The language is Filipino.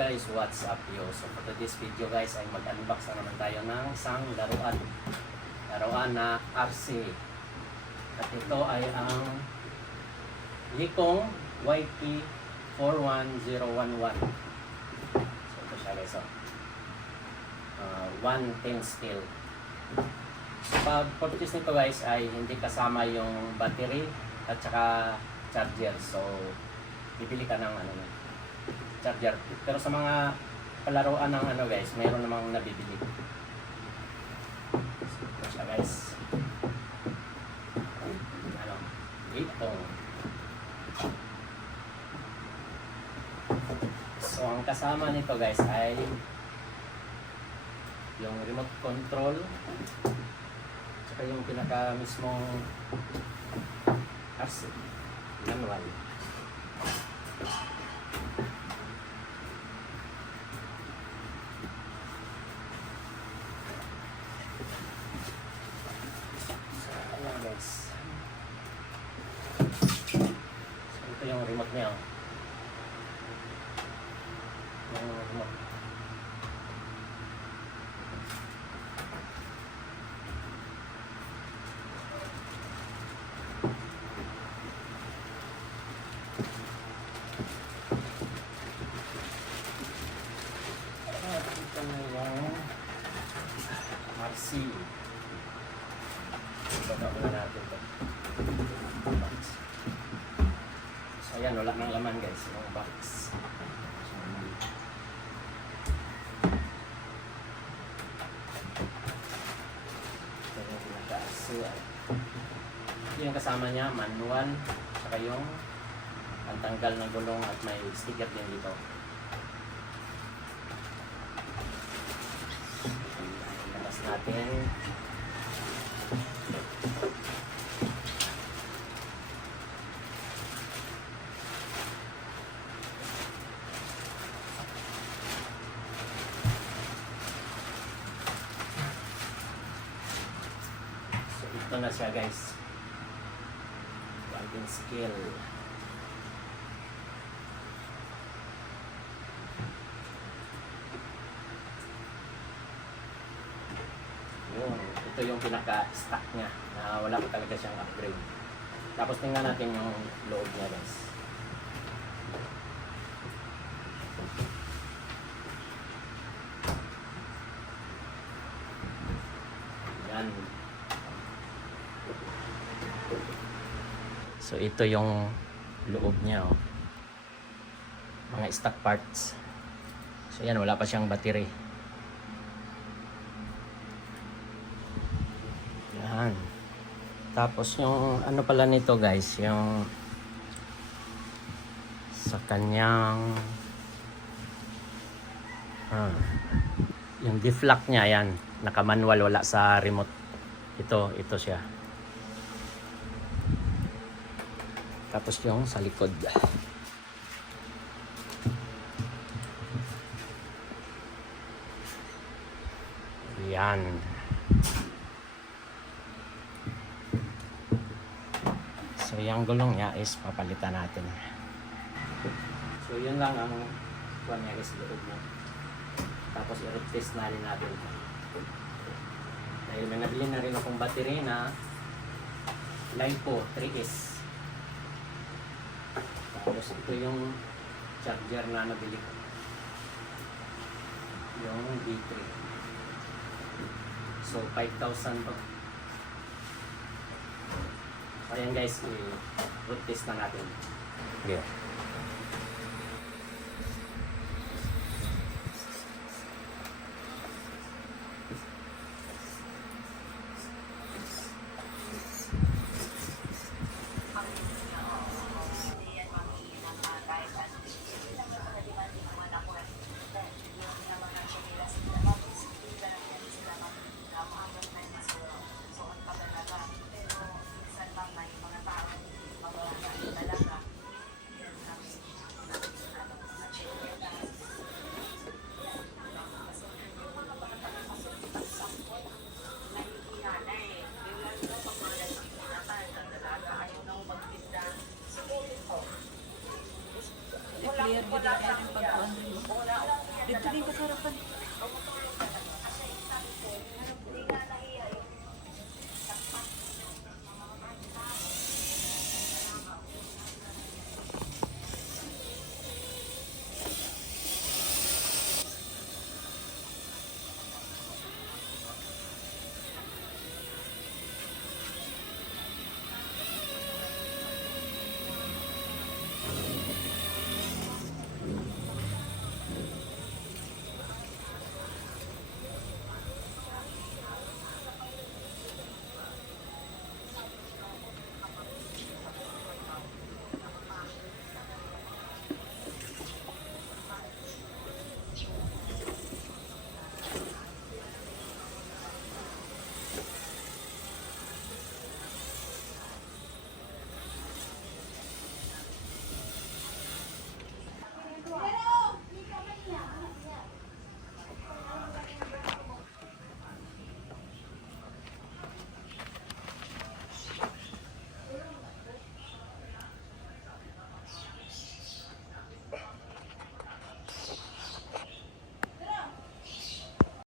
guys, what's up yo? So for today's video guys ay mag-unbox na naman tayo ng isang laruan na RC. At ito ay ang Likong YP41011. So ito siya guys, 110 scale. So pag purchase nito guys ay hindi kasama yung battery at saka charger. So bibili ka ng charger. Pero sa mga palaruan ng guys, mayroon namang nabibili. So, ito siya guys. Ito. So ang kasama nito guys ay yung remote control tsaka yung pinaka mismong RC manual. So ito yung remote niya. Yung remote. Ito na yung RC. Baba muna natin ito. So ayan, wala nang laman guys, yung box. Ito yung pinaka-RC. Ito yung kasama niya, manual, saka yung pantanggal ng gulong at may sticker din dito. Labas natin. Ito na siya guys, 110 scale. Yun, ito yung pinaka-stock niya na wala pa talaga siyang upgrade. Tapos tingnan natin yung loob niya guys. Yan. So ito yung loob niya, oh. Mga stock parts. So yan, wala pa siyang battery. Yan. Tapos yung ano pala nito guys, yung sa kanyang yung deflock niya, yan, naka-manual, wala sa remote. Ito siya. Tapos yung sa likod. Yan. So yung gulong niya is papalitan natin. So yun lang ang kuha niya guys, loob niya. Tapos i-road test na rin natin. Dahil may nabili na rin akong battery na LiPo 3S. Tapos ito yung charger na nabili ko, yung B3. So 5,000 to. So ayan guys, i-road test na natin. Okay.